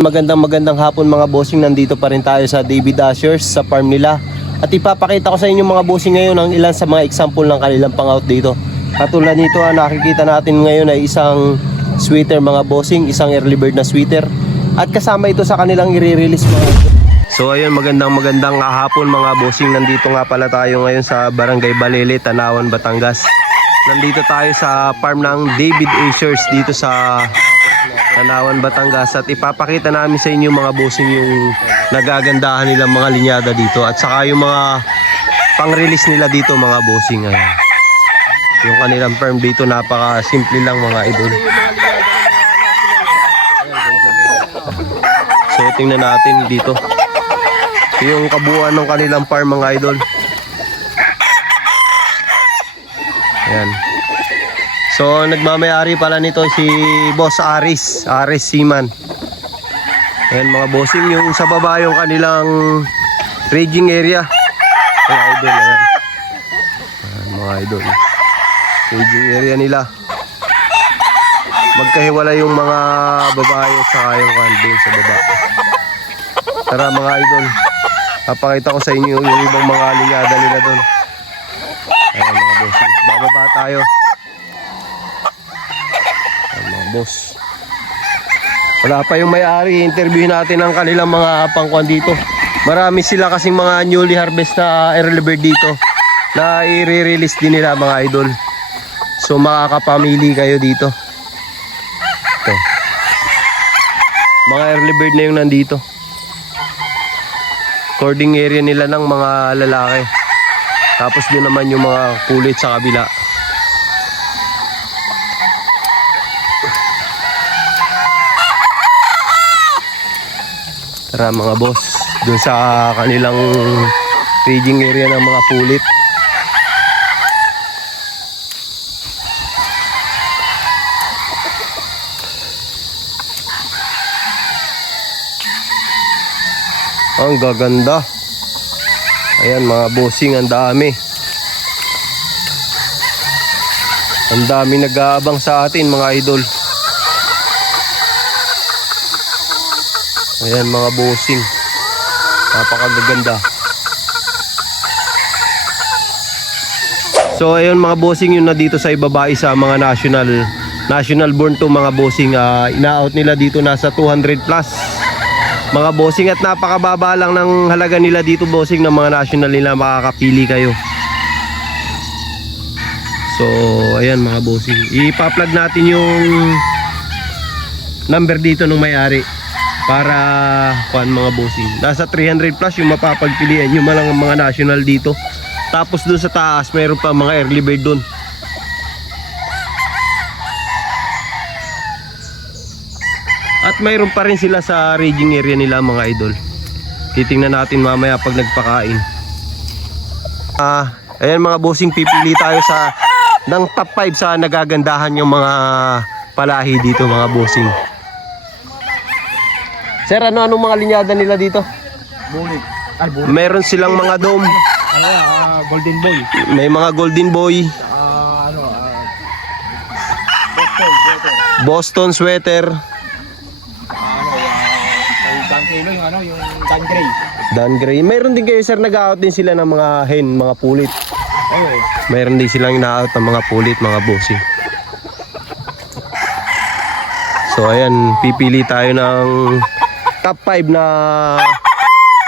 Magandang hapon mga bossing, nandito pa rin tayo sa David Ushers sa farm nila. At ipapakita ko sa inyo mga bossing ngayon ang ilan sa mga example ng kanilang pang-out dito. Katulad nito, nakikita natin ngayon ay isang sweater mga bossing, isang early bird na sweater. At kasama ito sa kanilang i-release mga. So ayun, magandang hapon mga bossing. Nandito nga pala tayo ngayon sa Barangay Balele, Tanawan, Batangas. Nandito tayo sa farm ng David Ushers dito sa Tanawan, Batangas, at ipapakita namin sa inyo mga bossing yung nagagandahan nilang mga linyada dito at saka yung mga pang-release nila dito mga bossing. Ayan. Yung kanilang farm dito napaka simple lang mga idol. So tingnan natin dito yung kabuuan ng kanilang farm mga idol. Ayan. So nagmamayari pala nito si Boss Aris Seaman. Ayan mga bossing, yung sa baba yung kanilang raging area. Mga idol, ayan. Ayan mga idol, raging area nila. Magkahiwala yung mga babae at saka yung kandil sa baba. Tara mga idol, papakita ko sa inyo yung ibang mga linyada nila doon. Ayan mga bossing, bababa tayo. Boss, wala pa yung may-ari, interview natin ang kanilang mga pangkuan dito. Marami sila kasing mga newly harvest na early bird dito na i-release din nila mga idol. So makakapamili kayo dito. Ito, mga early bird na yung nandito. Cording area nila ng mga lalaki. Tapos din naman yung mga kulit sa kabila. Tara mga boss, dun sa kanilang raging area ng mga pulit. Ang gaganda. Ayan mga bossing, ang dami. Ang dami nag-aabang sa atin mga idol. Ayan mga bossing, napakagaganda. So ayun mga bossing, yun na dito sa ibaba sa mga national born to mga bossing. Ina-out nila dito nasa 200 plus mga bossing, at napakababa lang ng halaga nila dito bossing ng mga national nila, makakapili kayo. So ayan mga bossing, ipa-plug natin yung number dito ng may-ari para kuan mga bossing. Nasa 300 plus yung mapapagpilian yung mga national dito. Tapos doon sa taas mayroon pa mga early bird doon. At mayroon pa rin sila sa raging area nila mga idol. Titingnan natin mamaya pag nagpakain. Ayan mga bossing, pipili tayo ng top 5 sa nagagandahan yung mga palahi dito mga bossing. Sir, anong mga linyada nila dito? Bulik. Meron silang mga dome. Golden boy. May mga golden boy. Boston sweater. Dan kilo yung Dan Gray. Dan Gray. Meron din kayo sir, nag-out din sila ng mga hen, mga pulit. Oo. Meron din silang ina-out ng mga pulit, mga bossing. So ayan, pipili tayo ng top 5 na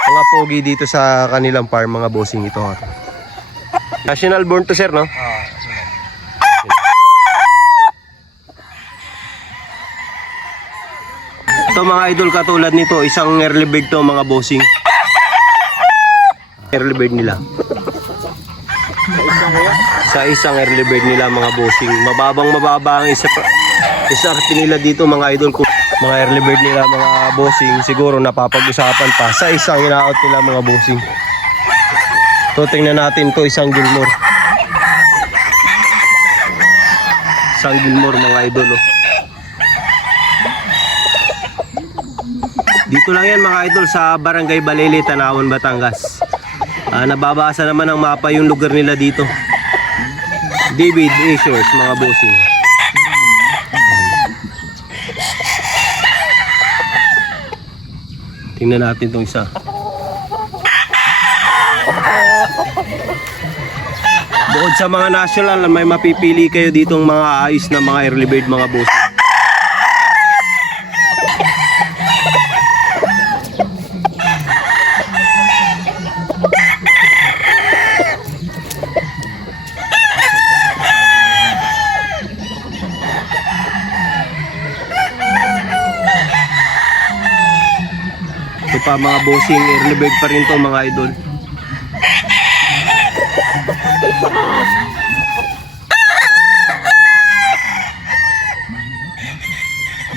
mga pogi dito sa kanilang farm mga bossing ito. National born to sir, no? Ito mga idol, katulad nito, isang early bird to mga bossing. Early bird nila. Sa isang early bird nila mga bossing. Mababa ang isarte nila dito mga idol. Mga early bird nila mga bossing, siguro napapag-usapan pa sa isang ina-out nila mga bossing. So tingnan natin to, isang Gilmore. Isang Gilmore mga idol. Dito lang yan mga idol sa Barangay Balele, Tanawan, Batangas. Nababasa naman ang mapa yung lugar nila dito. David Ushers mga bossing. Tingnan natin itong isa. Bukod sa mga national, may mapipili kayo ditong mga ayos na mga early bird mga bossing. Ito pa mga bossing, early bird pa rin to mga idol.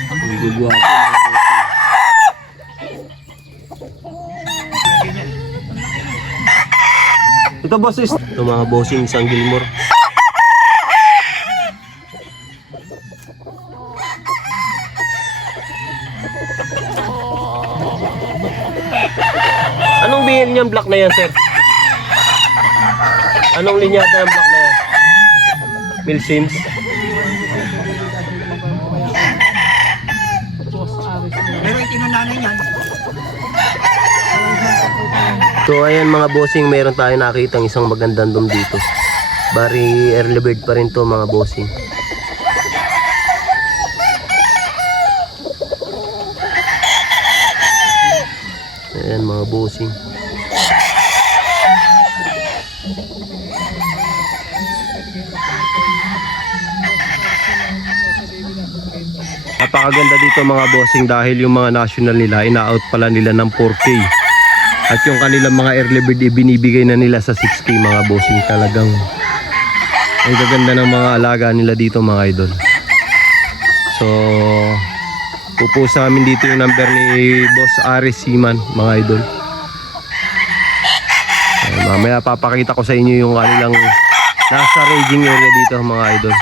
Ang gugwapo mga bossing. Ito bosses. Ito mga bossing, isang Gilmore. Anong bihil niyang black na yan, sir? Anong linyada ng black na yan? Milsims? Pero itinunanay yan. So ayan mga bossing, meron tayo nakitang isang magandang dom dito. Bari early bird pa rin to mga bossing. Ayan mga bossing. Napakaganda dito mga bossing dahil yung mga national nila ina-out pala nila ng 4K. At yung kanilang mga early bird ibinibigay na nila sa 6K mga bossing. Talagang ay gaganda ng mga alaga nila dito mga idol. So pupost namin dito yung number ni Boss Aris Siman mga idol. Mamaya papakita ko sa inyo yung kanilang nasa raging area dito mga idol.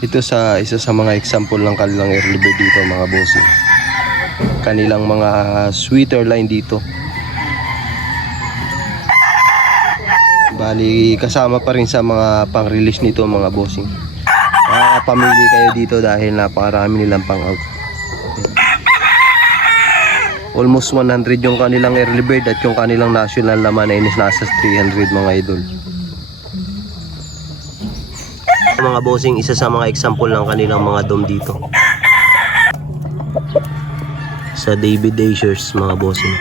Ito isa sa mga example ng kanilang early bird dito mga bossing. Kanilang mga sweeter line dito. Bali kasama pa rin sa mga pang-release nito mga bossing. Makakapamili kayo dito dahil napakarami nilang pang-out. Almost 100 yung kanilang early bird at yung kanilang national naman ay nasa 300 mga idol. Mga bossing, isa sa mga example ng kanilang mga dom dito. Sa David Dashers mga bossing.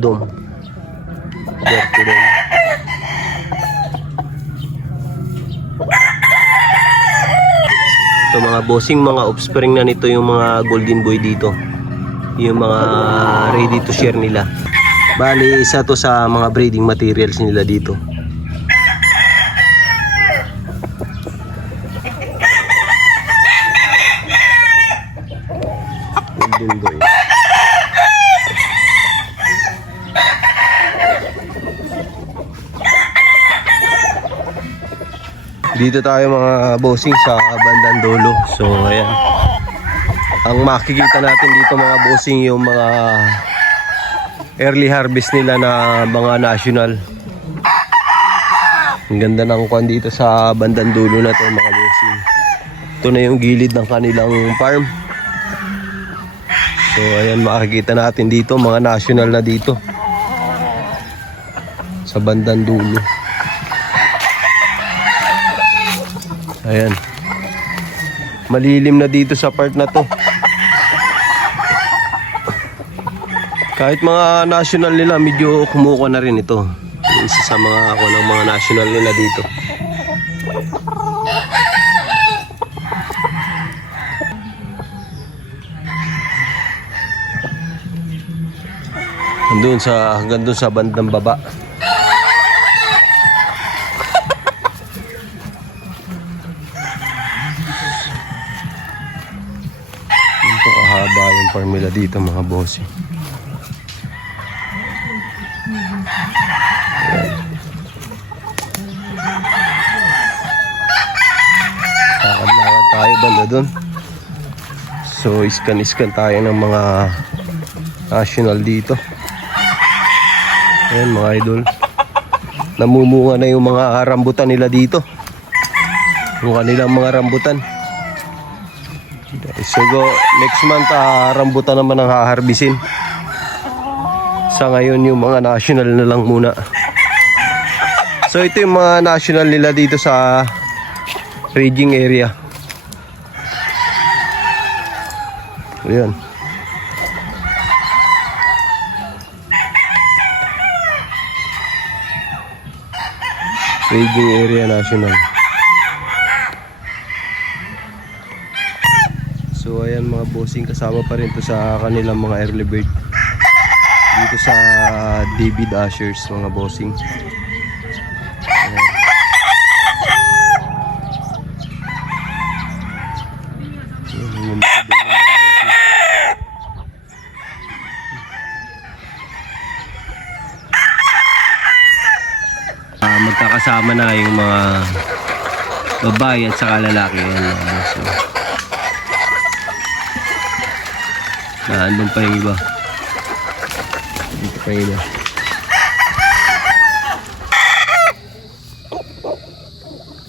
Dom. Dirty dom. Ito mga bossing, mga offspring na nito yung mga golden boy dito. Yung mga ready to share nila. Bali, isa to sa mga breeding materials nila dito. Golden boy. Dito tayo mga bossing sa bandang dulo. So ayan. Ang makikita natin dito mga bossing yung mga early harvest nila na mga national. Ang ganda ng kwan dito sa bandang dulo na to mga bossing. Ito na yung gilid ng kanilang farm. So ayan, makikita natin dito mga national na dito sa bandang dulo. Ayan. Malilim na dito sa part na to. Kahit mga national nila, medyo kumuha na rin ito. Isa sa mga ako ng mga national nila dito. Hanggang doon sa bandang baba. Ito kahaba yung farm nila dito mga bossing. Lakad-lakad tayo banda dun. So iskan tayo ng mga national dito. Ayan mga idol, namumunga na yung mga rambutan nila dito. yung kanilang mga rambutan. So next month rambutan naman ang haharbisin. Sa ngayon yung mga national na lang muna. So ito yung mga national nila dito sa raging area. Ayan. Raging area national. So ayan mga bossing, kasama pa rin to sa kanilang mga early bird dito sa David Ushers mga bossing. Ayan. Ayan, ang ganda sa dulo, mga bossing. Magkakasama na yung mga babae at saka lalaki. Ayan, so, andun pa yung iba. Dito pa yung iba.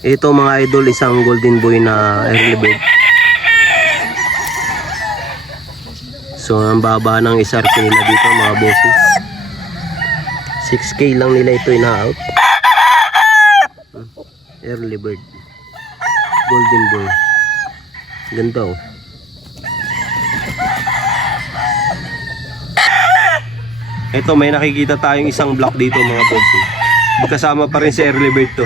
Ito mga idol, isang golden boy na early bird. So ang baba ng SRP nila dito mga bossy. 6K lang nila ito ina-out. Early bird. Golden boy. Ganda oh. Ito may nakikita tayong isang block dito mga bossy. Kasama pa rin si early bird to.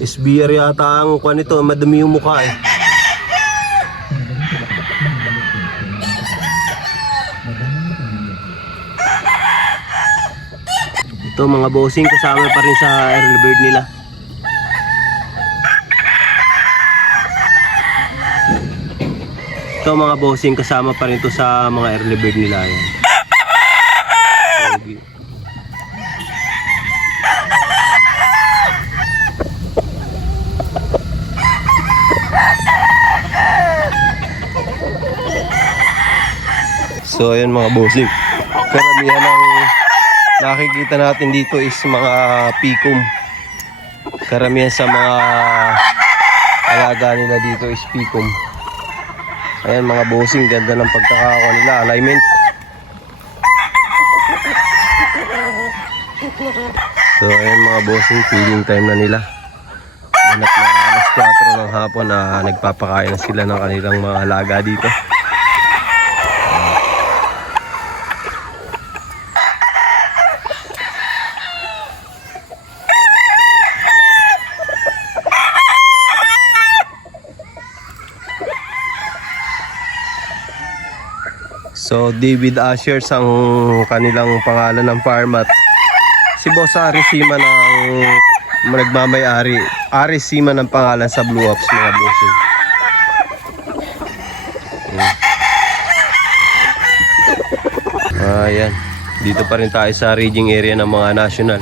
SBR yata ang kuha nito, madami yung mukha eh. Ito mga bossing, kasama pa rin sa early bird nila. Ito mga bossing, kasama pa rin to sa mga early bird nila. Yan. So ayan mga bossing, karamihan ng nakikita natin dito is mga pikum. Karamihan sa mga alaga nila dito is pikum. Ayan mga bossing, ganda ng pagkakakuha nila, alignment. So ayan mga bossing, feeding time na nila. Ganap na alas 4 ng hapon na nagpapakain na sila ng kanilang mga alaga dito. So David Ushers ang kanilang pangalan ng farm at si Boss Aris Siman ang nagmamay-ari. Aris Siman ang pangalan sa Blue Ops mga bossing. Ayan. Dito pa rin tayo sa raging area ng mga national.